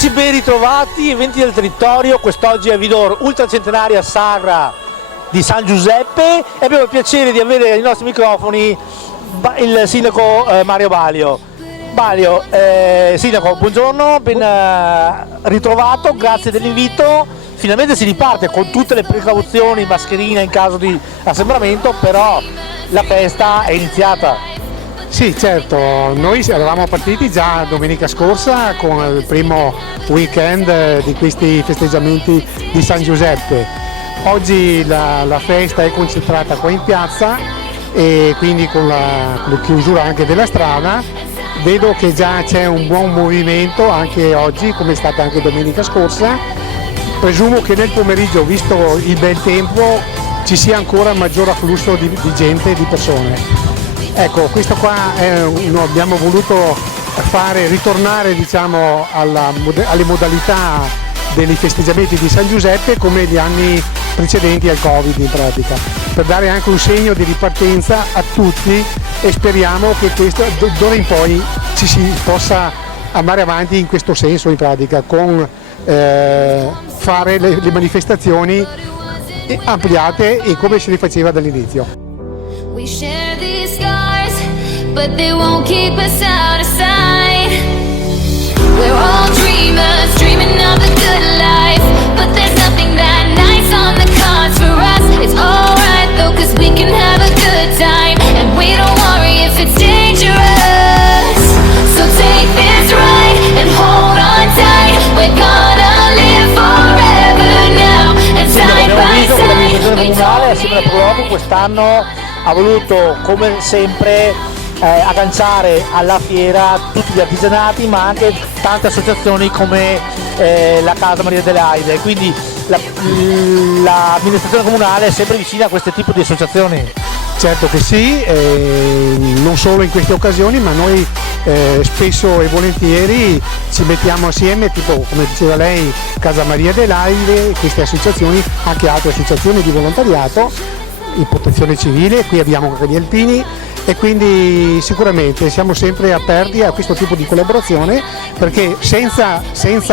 Amici ben ritrovati, eventi del territorio, quest'oggi è Vidor ultracentenaria sagra di San Giuseppe e abbiamo il piacere di avere ai nostri microfoni il sindaco Mario Balio. Balio, sindaco, buongiorno, ben ritrovato, grazie dell'invito. Finalmente si riparte con tutte le precauzioni, mascherina in caso di assembramento, però la festa è iniziata. Sì, certo, noi eravamo partiti già domenica scorsa con il primo weekend di questi festeggiamenti di San Giuseppe. Oggi la festa è concentrata qua in piazza e quindi con la chiusura anche della strada. Vedo che già c'è un buon movimento anche oggi, come è stata anche domenica scorsa. Presumo che nel pomeriggio, visto il bel tempo, ci sia ancora maggior afflusso di gente, di persone. Ecco, questo qua abbiamo voluto ritornare diciamo, alle modalità dei festeggiamenti di San Giuseppe come gli anni precedenti al Covid in pratica, per dare anche un segno di ripartenza a tutti e speriamo che questo d'ora in poi ci si possa andare avanti in questo senso in pratica, con fare le manifestazioni ampliate e come se le faceva dall'inizio. But they won't keep us out of sight. We're all dreamers, dreaming of the good life. But there's nothing that nice on the cards for us. It's alright though, cause we can have a good time. And we don't worry if it's dangerous. So take this ride and hold on tight. We're gonna live forever now. And side by side. L'amministrazione comunale assieme alla Proloco quest'anno ha voluto come sempre agganciare alla fiera tutti gli artigianati ma anche tante associazioni come la Casa Maria delle Aide, quindi l'amministrazione comunale è sempre vicina a questo tipo di associazioni. Certo che sì, non solo in queste occasioni, ma noi spesso e volentieri ci mettiamo assieme, tipo come diceva lei, Casa Maria delle Aide, queste associazioni, anche altre associazioni di volontariato in protezione civile, qui abbiamo anche gli alpini. E quindi sicuramente siamo sempre aperti a questo tipo di collaborazione, perché senza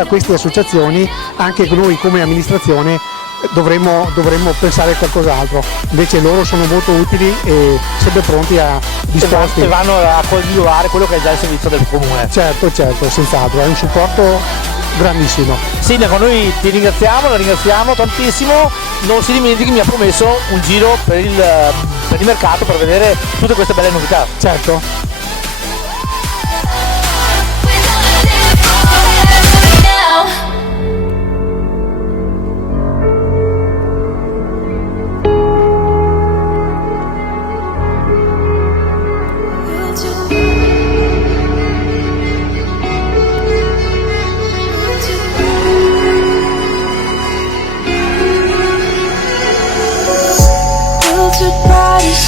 queste associazioni anche noi come amministrazione dovremmo pensare a qualcos'altro. Invece loro sono molto utili e sempre pronti a disposti. E vanno a coadiuvare quello che è già il servizio del comune. Certo, senz'altro, è un supporto grandissimo. Sindaco, noi ti ringraziamo, la ringraziamo tantissimo. Non si dimentichi, mi ha promesso un giro per il mercato per vedere tutte queste belle novità. Certo.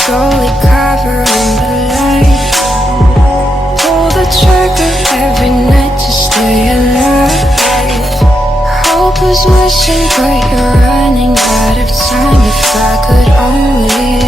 Slowly covering the light. Pull the trigger every night to stay alive. Hope was wishing, but you're running out of time. If I could only